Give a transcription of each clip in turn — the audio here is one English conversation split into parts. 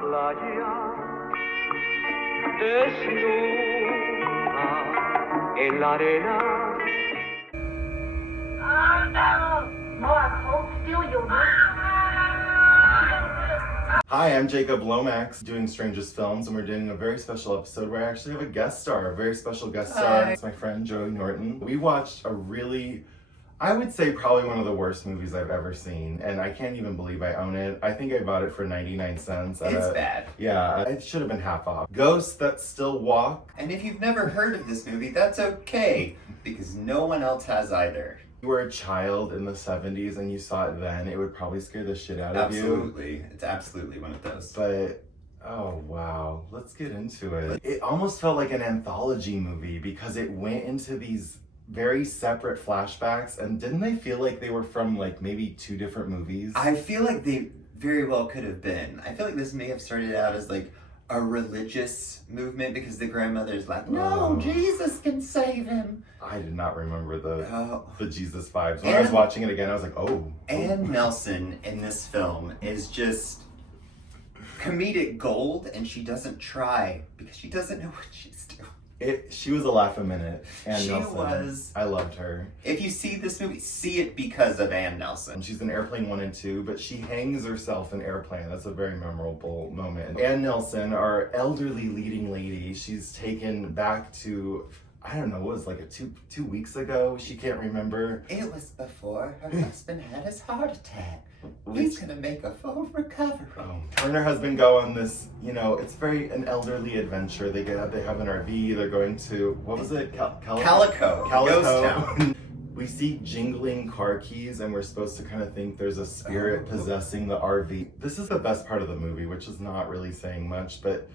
playa, desnuda en la arena. Hi, I'm Jacob Lomax doing Strangest Films, and we're doing a very special episode where I actually have a guest star, a very special guest star. It's my friend Joey Norton. We watched a really, I would say probably one of the worst movies I've ever seen, and I can't even believe I own it. I think I bought it for 99 cents. It's bad. Yeah, it should have been half off. Ghosts That Still Walk. And if you've never heard of this movie, that's okay, because no one else has either. If you were a child in the 70s and you saw it then, it would probably scare the shit out of you. Absolutely. It's absolutely one of those. But, oh wow, let's get into it. It almost felt like an anthology movie because it went into these very separate flashbacks, and didn't they feel like they were from like maybe two different movies? I feel like they very well could have been. I feel like this may have started out as like a religious movement because the grandmother's like, no, Jesus can save him. I did not remember the Jesus vibes. When And I was watching it again, I was like, oh. Ann Nelson in this film is just comedic gold, and she doesn't try because she doesn't know what she's doing. She was a laugh a minute. Ann She Nelson. was. I loved her. If you see this movie, see it because of Ann Nelson. She's in Airplane 1 and 2, but she hangs herself in Airplane. That's a very memorable moment. Ann Nelson, our elderly leading lady, she's taken back to, I don't know, what was it, like two weeks ago? She can't remember. It was before her husband had his heart attack. He's gonna make a full recovery. Her and her husband go on this, it's very an elderly adventure. They have an RV. They're going to, what was it? Calico. Ghost town. We see jingling car keys, and we're supposed to kind of think there's a spirit possessing the RV. This is the best part of the movie, which is not really saying much, but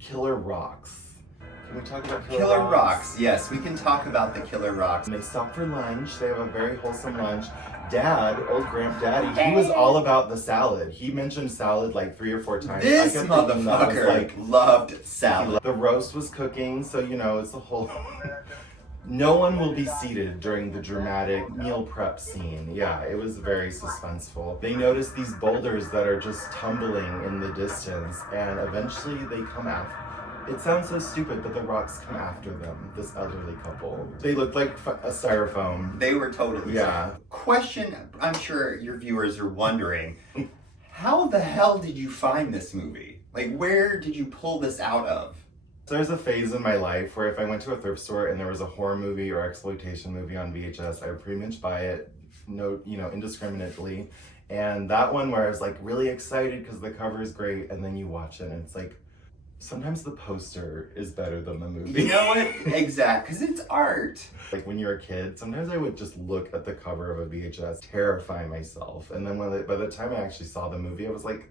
killer rocks. Can we talk about Killer rocks? Yes, we can talk about the killer rocks. And they stop for lunch. They have a very wholesome lunch. Dad, old Daddy, he was all about the salad. He mentioned salad like 3 or 4 times. This motherfucker loved salad. The roast was cooking, so it's a whole... No one will be seated during the dramatic meal prep scene. Yeah, it was very suspenseful. They notice these boulders that are just tumbling in the distance, and eventually they come after. It sounds so stupid, but the rocks come after them, this elderly couple. They looked like a styrofoam. They were totally Question, I'm sure your viewers are wondering, how the hell did you find this movie? Like, where did you pull this out of? There's a phase in my life where if I went to a thrift store and there was a horror movie or exploitation movie on VHS, I would pretty much buy it, indiscriminately. And that one where I was like really excited because the cover is great, and then you watch it and it's like, sometimes the poster is better than the movie. You know what? Exactly, because it's art. Like when you're a kid, sometimes I would just look at the cover of a VHS, terrify myself. And then by the time I actually saw the movie, I was like,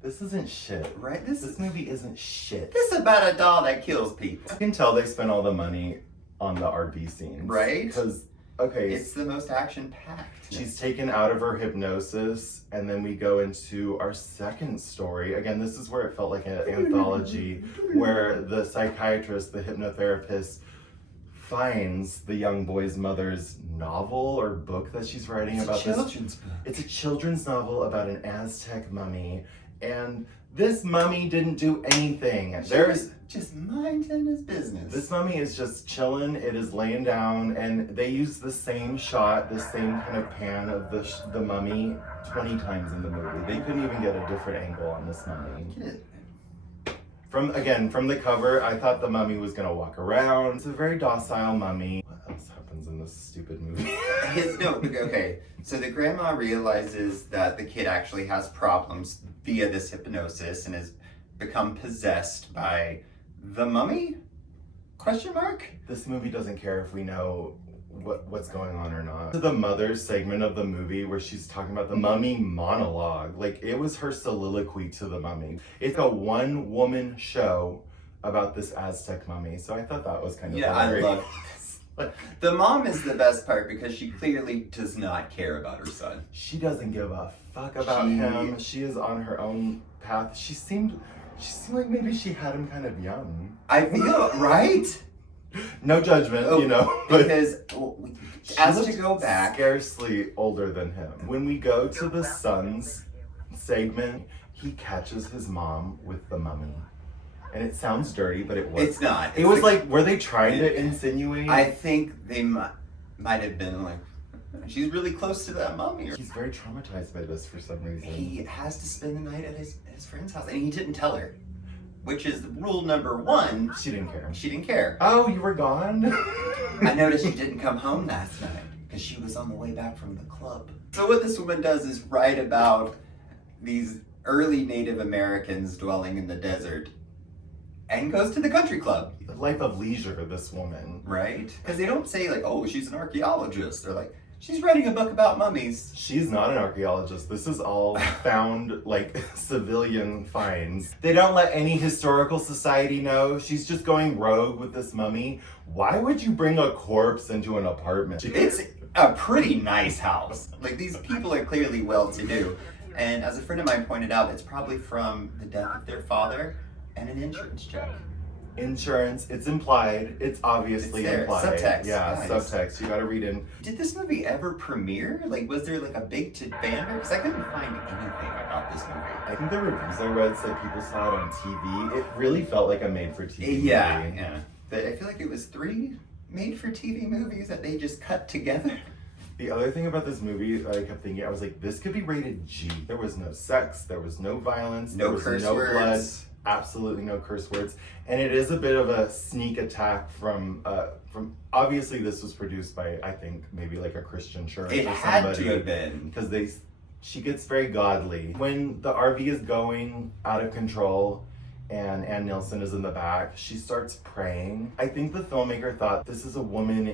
this isn't shit. Right? This movie isn't shit. This is about a doll that kills people. I can tell they spent all the money on the RV scenes. Right? Because, it's the most action-packed. She's taken out of her hypnosis, and then we go into our second story. Again, this is where it felt like an anthology, where the psychiatrist, the hypnotherapist, finds the young boy's mother's novel or book that she's writing about this. Children's book. It's a children's novel about an Aztec mummy, and this mummy didn't do anything. There's just minding his business. This mummy is just chilling. It is laying down, and they use the same shot, the same kind of pan of the mummy 20 times in the movie. They couldn't even get a different angle on this mummy. From the cover, I thought the mummy was gonna walk around. It's a very docile mummy. What else happens in this stupid movie? Okay, so the grandma realizes that the kid actually has problems via this hypnosis and has become possessed by the mummy? Question mark? This movie doesn't care if we know what's going on or not. The mother's segment of the movie where she's talking about the mummy monologue, like it was her soliloquy to the mummy. It's a one-woman show about this Aztec mummy, so I thought that was kind of hilarious. I love this. The mom is the best part because she clearly does not care about her son. She doesn't give a fuck about him. She is on her own path. She seemed like maybe she had him kind of young. I feel, right? No judgment, Because as to go back, scarcely older than him. When we go to the son's segment, he catches his mom with the mummy. And it sounds dirty, but it was. It's not. It was like, were they trying to insinuate? I think they might have been like, she's really close to that mummy. He's very traumatized by this for some reason. He has to spend the night at his friend's house, and he didn't tell her, which is rule number 1. She didn't care. She didn't care. Oh, you were gone? I noticed you didn't come home last night because she was on the way back from the club. So what this woman does is write about these early Native Americans dwelling in the desert and goes to the country club. The life of leisure, this woman. Right? Because they don't say like, oh, she's an archaeologist. They're like, she's writing a book about mummies. She's not an archaeologist. This is all found, like, civilian finds. They don't let any historical society know. She's just going rogue with this mummy. Why would you bring a corpse into an apartment? It's a pretty nice house. Like, these people are clearly well-to-do. And as a friend of mine pointed out, it's probably from the death of their father and an insurance check. Insurance, it's implied. It's obviously It's there. implied. Subtext, Yeah, guys. subtext. You gotta read in. Did this movie ever premiere? Like, was there like a big fanfare? Because I couldn't find anything about this movie. I think the reviews I read said people saw it on TV. It really felt like a made-for-TV Yeah, movie. yeah. But I feel like it was 3 made-for-TV movies that they just cut together. The other thing about this movie that I kept thinking, I was like, this could be rated G. There was no sex, there was no violence, No there was curse no words. blood, absolutely no curse words. And it is a bit of a sneak attack from obviously this was produced by, I think, maybe like a Christian church It or had somebody. to have been. Because she gets very godly. When the RV is going out of control and Ann Nilsson is in the back, she starts praying. I think the filmmaker thought this is a woman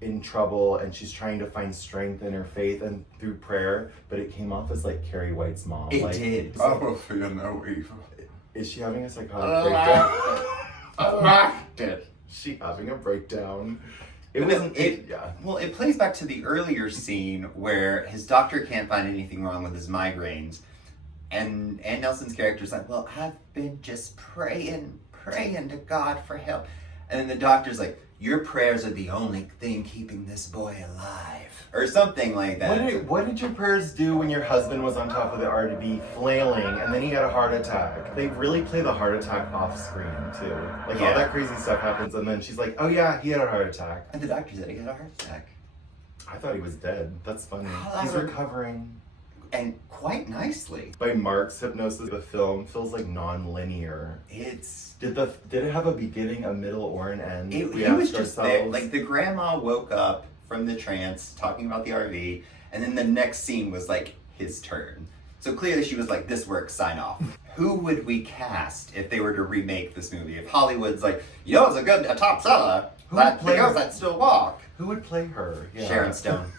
in trouble and she's trying to find strength in her faith and through prayer, but it came off as like Carrie White's mom. It like, did. it's like, Oh, fear no evil. is she having a psychotic breakdown? I liked it. Is she having a breakdown? It But wasn't. it- Well, it plays back to the earlier scene where his doctor can't find anything wrong with his migraines. And Ann Nelson's character's like, well, I've been just praying to God for help. And then the doctor's like, your prayers are the only thing keeping this boy alive. Or something like that. What did your prayers do when your husband was on top of the RV flailing and then he had a heart attack? They really play the heart attack off screen too. Like all that crazy stuff happens and then she's like, oh yeah, he had a heart attack. And the doctor said he had a heart attack. I thought he was dead. That's funny. Oh, He's recovering. And quite nicely. By Mark's hypnosis, the film feels like non-linear. Did it have a beginning, a middle, or an end? He was just there. Like the grandma woke up from the trance talking about the RV, and then the next scene was like his turn. So clearly she was like, this works, sign off. Who would we cast if they were to remake this movie? If Hollywood's like, you know, it's a top seller. The girls that still walk. Who would play her? Yeah. Sharon Stone.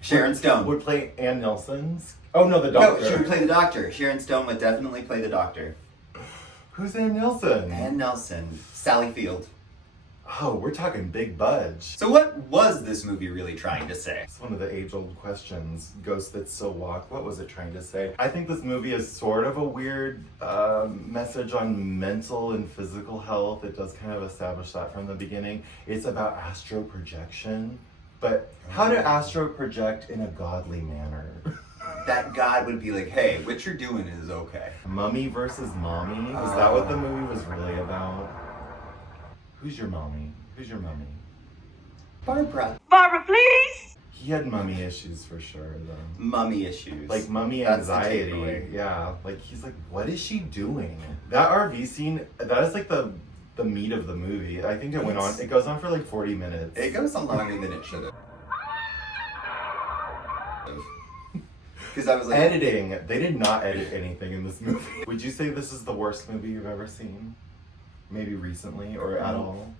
Sharon Stone. Would play Ann Nelson's? Oh no, the doctor. No, she would play the doctor. Sharon Stone would definitely play the doctor. Who's Ann Nelson? Ann Nelson. Sally Field. Oh, we're talking big budge. So what was this movie really trying to say? It's one of the age-old questions. Ghosts That Still Walk. What was it trying to say? I think this movie is sort of a weird message on mental and physical health. It does kind of establish that from the beginning. It's about astral projection. But how to astral project in a godly manner? That God would be like, hey, what you're doing is okay. Mummy versus mommy? Is that what the movie was really about? Who's your mommy? Who's your mummy? Barbara. Barbara, please! He had mummy issues for sure, though. Mummy issues. Like mummy That's the anxiety. takeaway. Yeah. Like he's like, what is she doing? That RV scene, that is like the meat of the movie. I think it goes on for like 40 minutes. It goes on longer than it should have. Because I was like... Editing. They did not edit anything in this movie. Would you say this is the worst movie you've ever seen? Maybe recently or at all?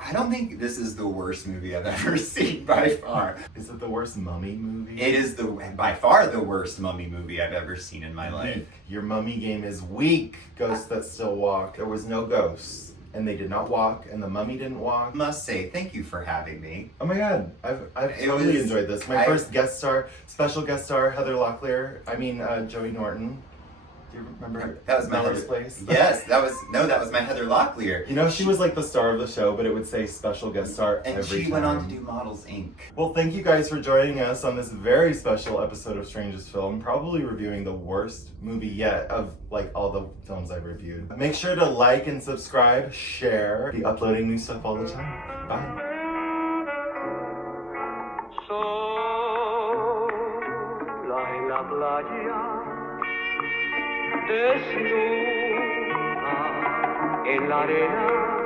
I don't think this is the worst movie I've ever seen by far. Is it the worst mummy movie? It is by far the worst mummy movie I've ever seen in my life. Weak. Your mummy game is weak. Ghosts That Still Walk. There was no ghosts. And they did not walk, and the mummy didn't walk. Must say, thank you for having me. Oh my god, I've totally enjoyed this. My first guest star, special guest star, Heather Locklear. Joey Norton. Do you remember That was my Melrose Heather. Place? Yes, that was my Heather Locklear. You know, she was like the star of the show, but it would say special guest star And every she time. went on to do Models Inc. Well, thank you guys for joining us on this very special episode of Strangest Film, probably reviewing the worst movie yet of like all the films I've reviewed. Make sure to like and subscribe, share, be uploading new stuff all the time. Bye. Sola en la playa, desnuda en la arena.